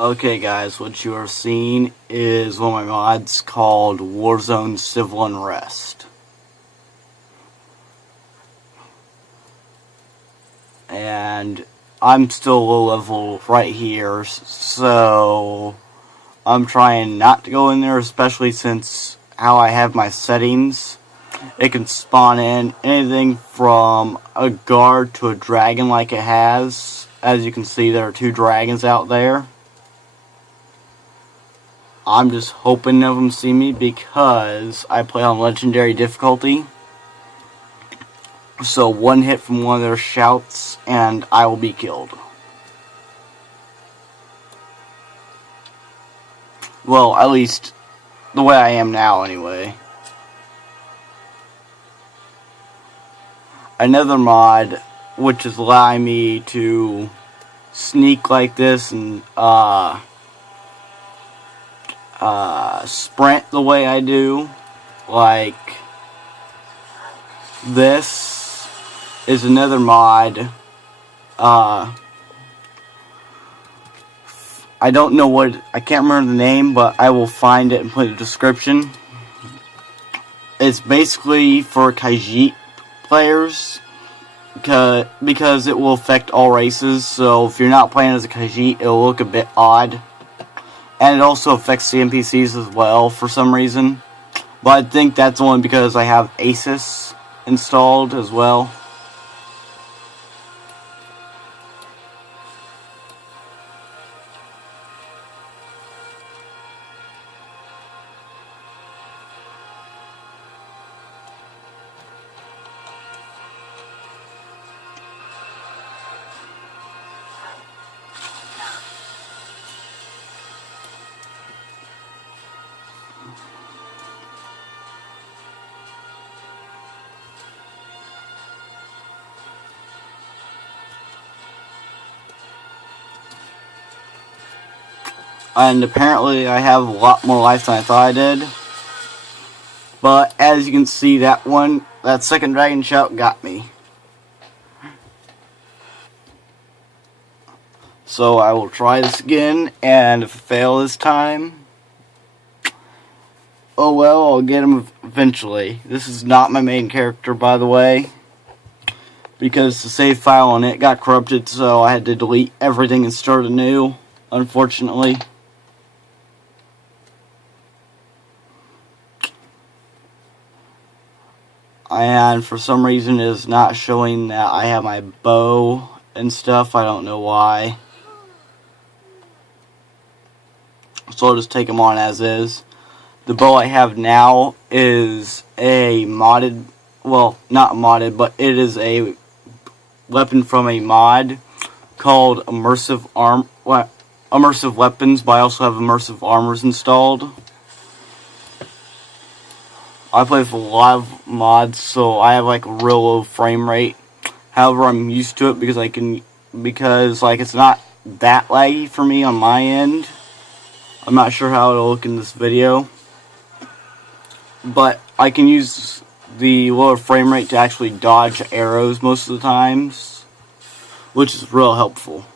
Okay guys, what you are seeing is one of my mods called Warzone Civil Unrest. And I'm still low level right here, so I'm trying not to go in there, especially since how I have my settings. It can spawn in anything from a guard to a dragon like it has. As you can see, there are 2 dragons out there. I'm just hoping none of them see me because I play on legendary difficulty. So one hit from one of their shouts and I will be killed. Well, at least the way I am now anyway. Another mod which is allowing me to sneak like this and sprint the way I do, like this, is another mod. I don't know what, I can't remember the name, but I will find it and put it in the description. It's basically for Khajiit players, because it will affect all races, so if you're not playing as a Khajiit, it'll look a bit odd. And it also affects the NPCs as well for some reason. But I think that's only because I have Asus installed as well. And apparently I have a lot more life than I thought I did. But as you can see, that second dragon shout got me. So I will try this again, and if I fail this time, oh well, I'll get him eventually. This is not my main character, by the way, because the save file on it got corrupted, so I had to delete everything and start anew, unfortunately. And for some reason it is not showing that I have my bow and stuff. I don't know why. So I'll just take them on as is. The bow I have now is a modded, well, not modded, but it is a weapon from a mod called Immersive Weapons, but I also have Immersive Armors installed. I play with a lot of mods, so I have like a real low frame rate. However, I'm used to it because it's not that laggy for me on my end. I'm not sure how it'll look in this video, but I can use the lower frame rate to actually dodge arrows most of the times, which is real helpful.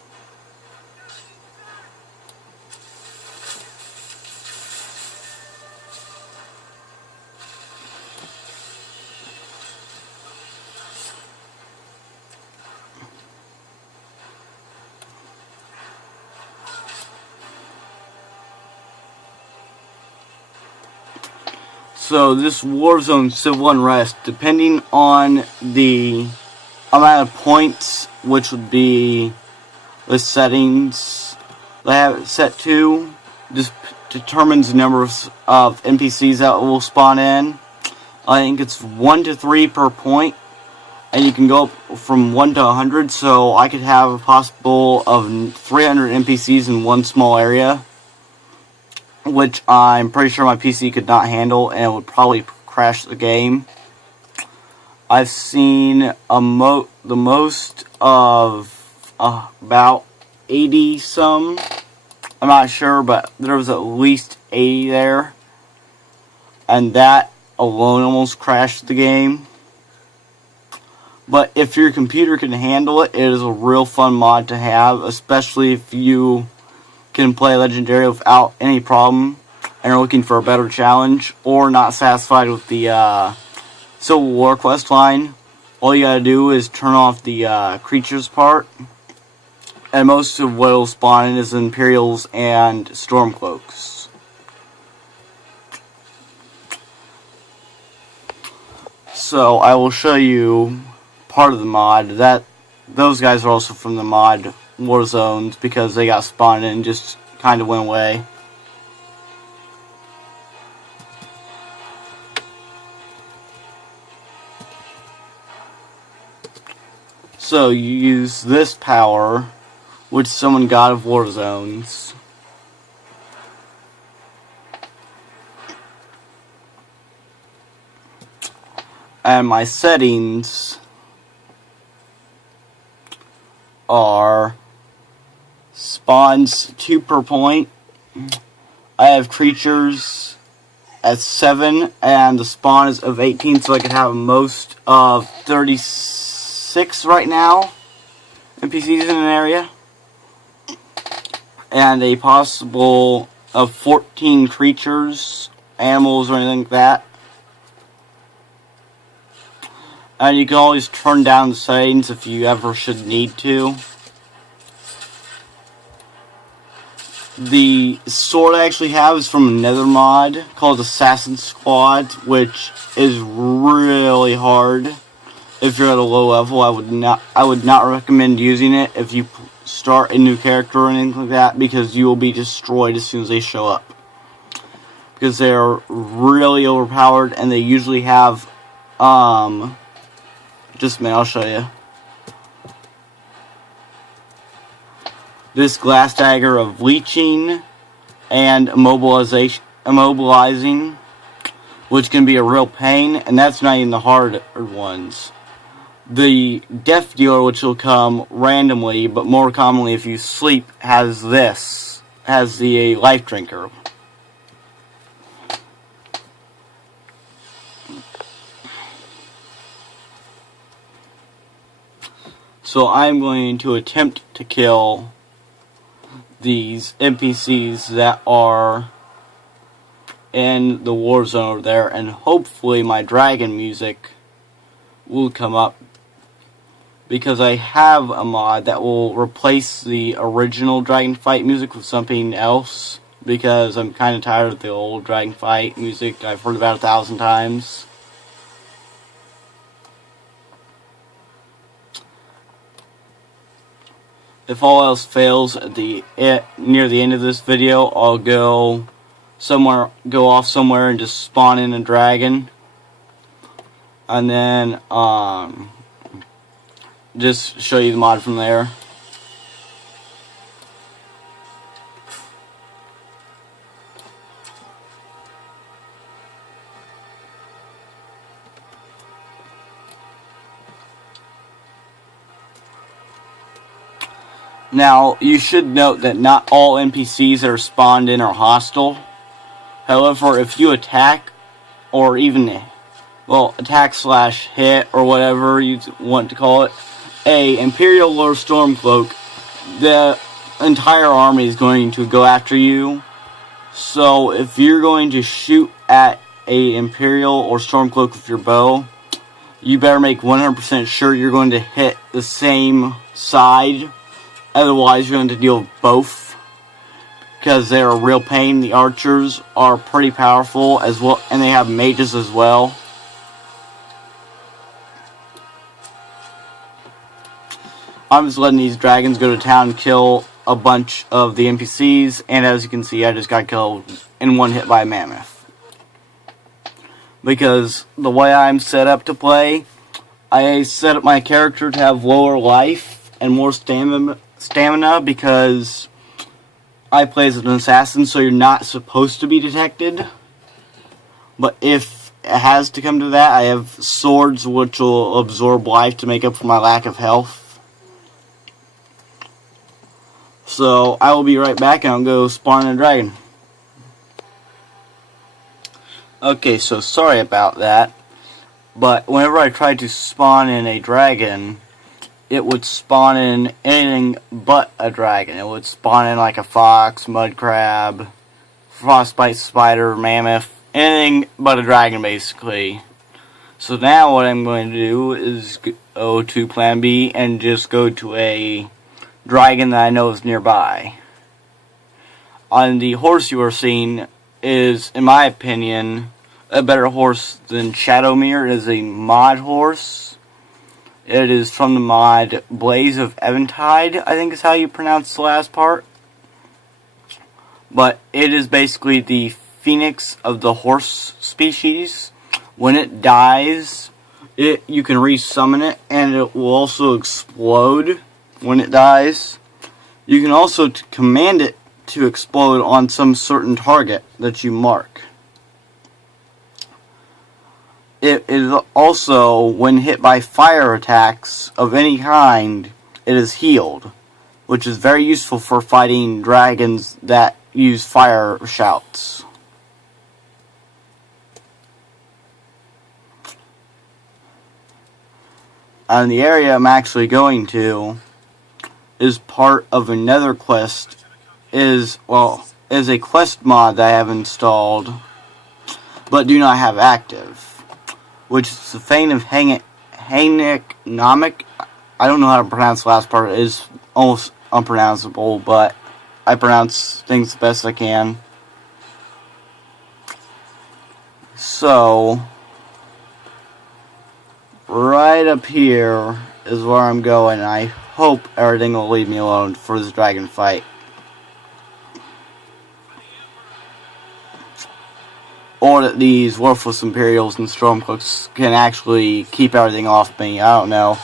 So this Warzone Civil Unrest, depending on the amount of points, which would be the settings that I have it set to, just determines the number of NPCs that will spawn in. I think it's 1 to 3 per point, and you can go up from 1 to 100, so I could have a possible of 300 NPCs in one small area, which I'm pretty sure my PC could not handle, and it would probably crash the game. I've seen the most of about 80 some. I'm not sure, but there was at least 80 there, and that alone almost crashed the game. But if your computer can handle it, it is a real fun mod to have, especially if you can play Legendary without any problem and are looking for a better challenge, or not satisfied with the Civil War quest line, all you gotta do is turn off the creatures part, and most of what will spawn in is Imperials and Stormcloaks. So I will show you part of the mod. Those guys are also from the mod War Zones, because they got spawned in and just kind of went away. So you use this power, which someone got of War Zones. And my settings are spawns 2 per point. I have creatures at 7, and the spawn is of 18, so I can have most of 36 right now NPCs in an area, and a possible of 14 creatures, animals, or anything like that. And you can always turn down the settings if you ever should need to. The sword I actually have is from another mod called Assassin Squad, which is really hard. If you're at a low level, I would not recommend using it if you start a new character or anything like that, because you will be destroyed as soon as they show up. Because they're really overpowered, and they usually have just a minute, I'll show you. This glass dagger of leeching and immobilizing, which can be a real pain, and that's not even the hard ones. The death dealer, which will come randomly, but more commonly if you sleep, has the life drinker. So I'm going to attempt to kill these NPCs that are in the war zone over there, and hopefully my dragon music will come up, because I have a mod that will replace the original dragon fight music with something else, because I'm kind of tired of the old dragon fight music. I've heard about it 1,000 times. If all else fails near the end of this video, I'll go off somewhere and just spawn in a dragon, and then just show you the mod from there. Now, you should note that not all NPCs that are spawned in are hostile. However, if you attack, or even, well, attack/hit, or whatever you want to call it, a Imperial or Stormcloak, the entire army is going to go after you. So, if you're going to shoot at a Imperial or Stormcloak with your bow, you better make 100% sure you're going to hit the same side. Otherwise, you're going to deal with both, because they're a real pain. The archers are pretty powerful as well, and they have mages as well. I'm just letting these dragons go to town and kill a bunch of the NPCs, and as you can see, I just got killed in one hit by a mammoth. Because the way I'm set up to play, I set up my character to have lower life and more stamina, because I play as an assassin, so you're not supposed to be detected. But if it has to come to that, I have swords which will absorb life to make up for my lack of health. So I will be right back, and I'll go spawn a dragon. Okay, so sorry about that, but whenever I try to spawn in a dragon, it would spawn in anything but a dragon. It would spawn in like a fox, mud crab, frostbite spider, mammoth, anything but a dragon basically. So now what I'm going to do is go to plan B and just go to a dragon that I know is nearby. On the horse you are seeing is, in my opinion, a better horse than Shadowmere. It is a mod horse. It is from the mod Blaze of Eventide, I think is how you pronounce the last part. But it is basically the phoenix of the horse species. When it dies, you can resummon it, and it will also explode when it dies. You can also command it to explode on some certain target that you mark. It is also, when hit by fire attacks of any kind, it is healed, which is very useful for fighting dragons that use fire shouts. And the area I'm actually going to is part of another quest. Is a quest mod that I have installed but do not have active, which is the Fane of Haniknomic. I don't know how to pronounce the last part. It is almost unpronounceable, but I pronounce things the best I can. So right up here is where I'm going. I hope everything will leave me alone for this dragon fight. Or that these worthless Imperials and Stormcloaks can actually keep everything off me. I don't know.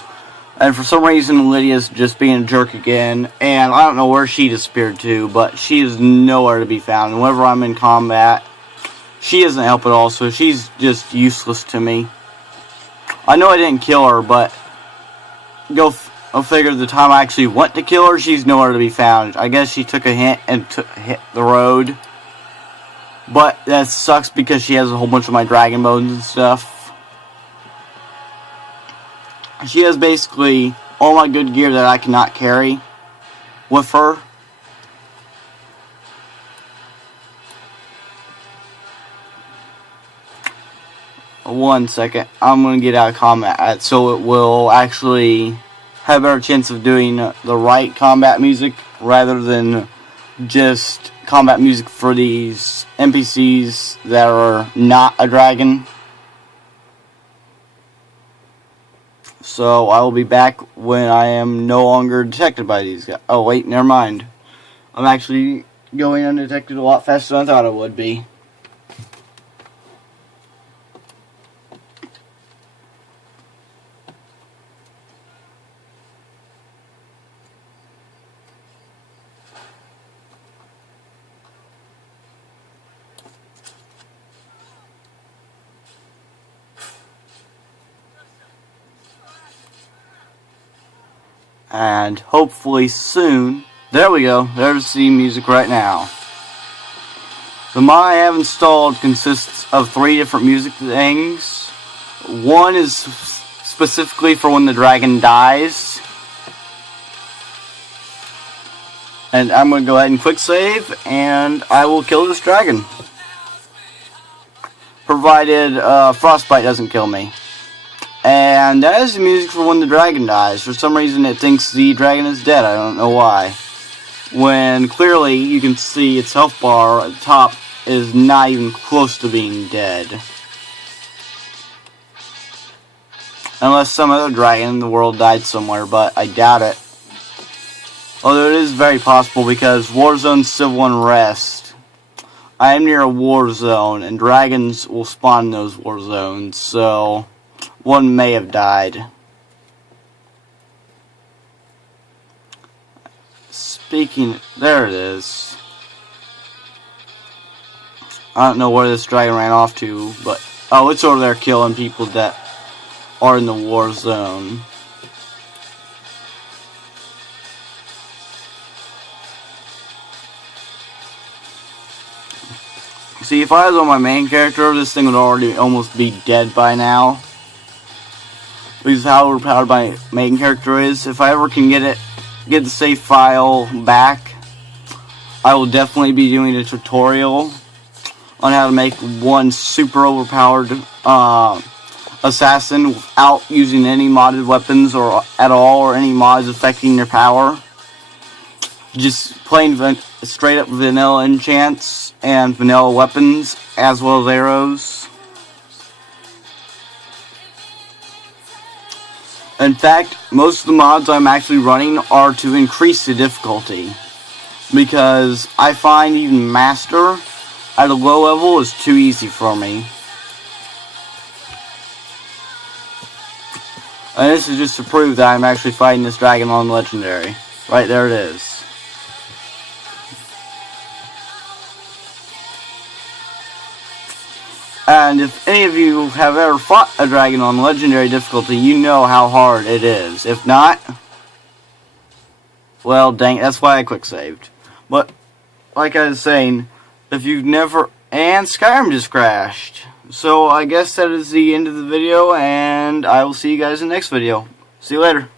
And for some reason, Lydia's just being a jerk again. And I don't know where she disappeared to, but she is nowhere to be found. And whenever I'm in combat, she doesn't help at all, so she's just useless to me. I know I didn't kill her, but I'll figure the time I actually went to kill her, she's nowhere to be found. I guess she took a hint and hit the road. But that sucks because she has a whole bunch of my dragon bones and stuff. She has basically all my good gear that I cannot carry with her. One second. I'm going to get out of combat so it will actually have a better chance of doing the right combat music rather than just combat music for these NPCs that are not a dragon. So I will be back when I am no longer detected by these guys. Oh wait, never mind. I'm actually going undetected a lot faster than I thought it would be. And hopefully soon, there we go, there's the music right now. The mod I have installed consists of 3 different music things. One is specifically for when the dragon dies. And I'm going to go ahead and quick save, and I will kill this dragon. Provided Frostbite doesn't kill me. And that is the music for when the dragon dies. For some reason it thinks the dragon is dead. I don't know why. When clearly you can see its health bar at the top is not even close to being dead. Unless some other dragon in the world died somewhere, but I doubt it. Although it is very possible because Warzone Civil Unrest. I am near a war zone and dragons will spawn in those war zones, so one may have died. Speaking, there it is. I don't know where this dragon ran off to, but oh, it's over there killing people that are in the war zone. See, if I was on my main character, this thing would already almost be dead by now. because of how overpowered my main character is. If I ever can get the save file back, I will definitely be doing a tutorial on how to make one super overpowered assassin without using any modded weapons or at all, or any mods affecting their power. Just plain straight up vanilla enchants and vanilla weapons, as well as arrows. In fact, most of the mods I'm actually running are to increase the difficulty, because I find even Master at a low level is too easy for me. And this is just to prove that I'm actually fighting this dragon on Legendary. Right there it is. And if any of you have ever fought a dragon on Legendary difficulty, you know how hard it is. If not, well, dang, that's why I quick saved. But, like I was saying, if you've never... And Skyrim just crashed. So, I guess that is the end of the video, and I will see you guys in the next video. See you later.